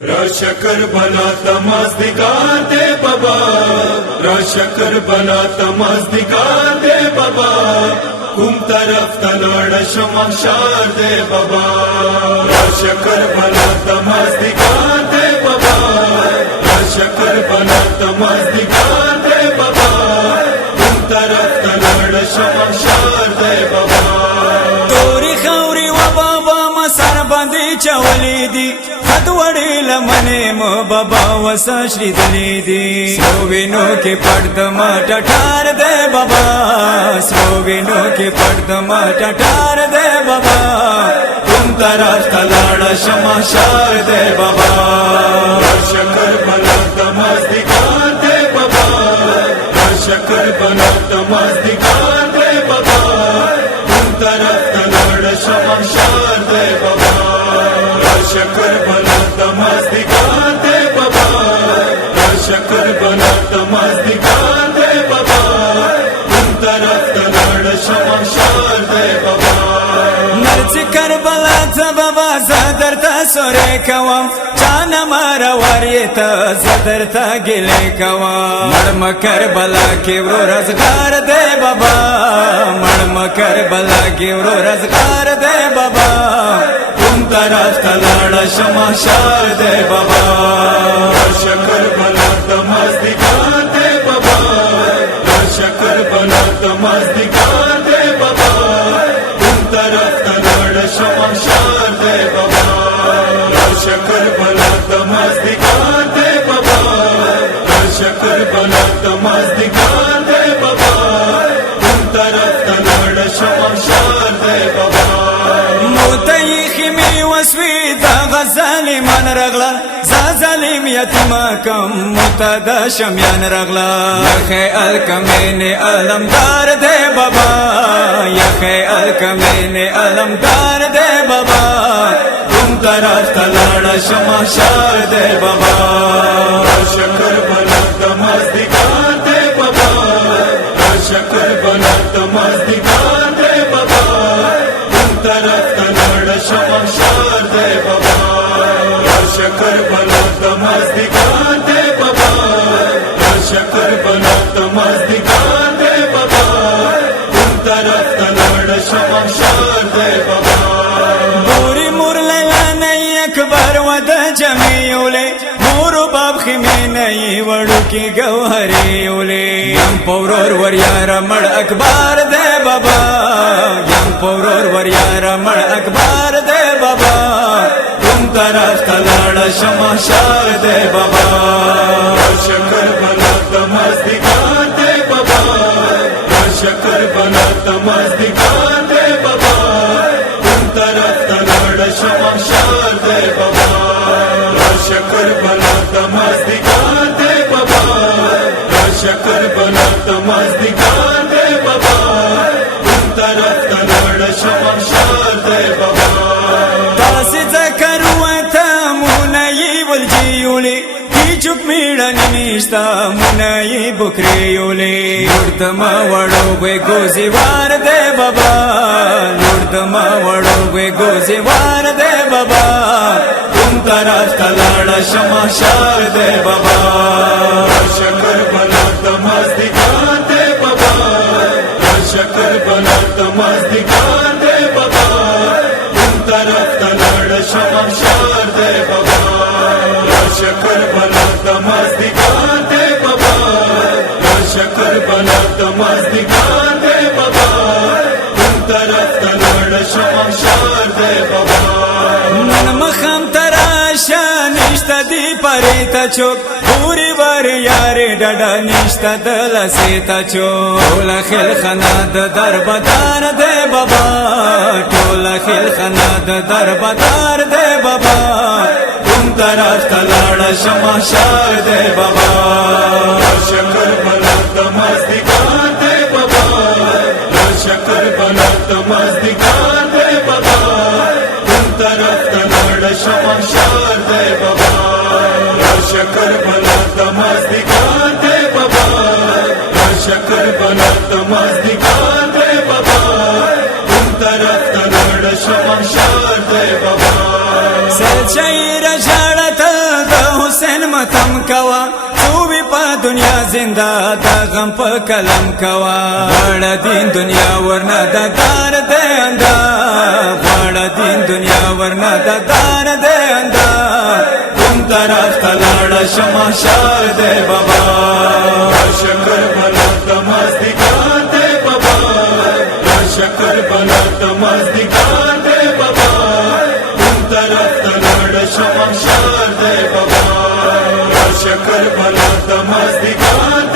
राशा करबला तमाज़दिगार दे बाबा, राशा करबला तमाज़दिगार दे बाबा, कुम तरफ तलाड़ शमशार दे बाबा। राशा करबला तमाज़दिगार दे बाबा, राशा करबला तमाज़दिगार दे बाबा, कुम तरफ तलाड़ शमशार दे बाबा। तोरी खौरी व बाबा मसर बंदी चवली दी हदवड़ी लमने मो बाबा वसश्री दली दी सोविनो के पड़दम टठार दे बाबा, सोविनो के पड़दम टठार दे बाबा, तुम तरफ तलाड़ शमशार दे बाबा। राशा करबला तमाज़दिगार दे बाबा, राशा करबला तमाज़दिगार दे बाबा, तुम तरफ तलाड़ शमशार दे बाबा। राशा करबला तमाज़दिगार दे बाबा, राशा करबला तमाज़दिगार दे बाबा, तुम तरफ तलाड़ शमशार दे बाबा। नर्च करबला ता बाबा ज़दर ता सोरे कवम चाना मारा वारियता ज़दर ता गिले कवम मर्म करबला के वो रज़गार दे बाबा, मर्म करबला के वो रज़गार दे बाबा, तुम तरफ तलाड़ शमशार दे बाबा। राशा करबला तमाज़दिगार दे बाबा, राशा करबला तमाज़दिगार दे बाबा, तुम तरफ तलाड़ शमशार दे बाबा। राशा करबला तमाज़दिगार दे बाबा, राशा करबला तमाज़दिगार दे बाबा, तुम तरफ तलाड़ शमशार दे बाबा। موتي خمي وسوي دا غزالي من رغلا زالم يتيما كم متدا شميان رغلا يا خي الكميني ألم دار دي بابا، يا خي الكميني ألم دار دي بابا، तुम तरफ तलाड़ शमशार दे बाबा। राशा करबला तमाज़दिगार दे बाबा, राशा करबला तमाज़दिगार दे बाबा, तुम तरफ तलाड़ शमशार दे बाबा। राशा करबला तमाज़दिगार दे बाबा, राशा करबला तमाज़दिगार दे बाबा, तुम तरफ तलाड़ शमशार दे बाबा। بوري مور ليلا ني اكبر ود جميولي مور باب خميني وڑکی گوهری ولي یم پورور وريار مړ اکبر دے بابا، یم پورور وريار مړ اکبر دے بابا، تم طرف تلاڑ شمشار دے بابا۔ राशा करबला तमाज़दिगार दे बाबा, राशा करबला तमाज़दिगार दे बाबा, तुम तरफ तलाड़ शमशार दे बाबा। राशा करबला तमाज़दिगार दे बाबा, राशा करबला तमाज़दिगार दे बाबा, तुम तरफ तलाड़ शमशार दे बाबा। تاسي ذكروا تاموني والجيولي چپ میړنی نشتا منای بکریولې لوړتما وړو وې ګوزیوار دے بابا، لوړتما وړو وې ګوزیوار دے بابا، تم طرف تلاړ شمشار دے بابا۔ राशा करबला तमाज़दिगार दे बाबा, राशा करबला तमाज़दिगार दे बाबा, तुम तरफ तलाड़ शमशार दे बाबा। राशा करबला तमाज़दिगार दे बाबा, राशा करबला तमाज़दिगार दे बाबा, तुम तरफ तलाड़ शमशार दे बाबा। نن مخم تراشا نشتا دی پریتا چوک پوری ور یاری ڈاڈا نشتا دل سیتا چوک ٹولا خیل خناد در بدار دے بابا، ٹولا خیل خناد در بدار دے بابا، تم طرف تلاڑ شمشار دے بابا۔ राशा करबला तमाज़दिगार दे बाबा, राशा करबला तमाज़दिगार दे बाबा, तुम तरफ तलाड़ शमशार दे बाबा। राशा करबला तमाज़दिगार दे बाबा, राशा करबला तमाज़दिगार दे बाबा, तुम तरफ तलाड़ शमशार दे बाबा। سر شیر جړت دنیا زنده دا غم په کلم کوا غواړه دین دنیا ورنه د دار دی انده غواړه دین دنیا ورنه د دار دی انده کوم طرف ته لاړه شمه شار دی بابا شکر بلا تمازدگار دے بابا شکر بلا تمازدگار دے بابا تم طرف تلاڑ شمشار دے بابا شکر بلا تمازدگار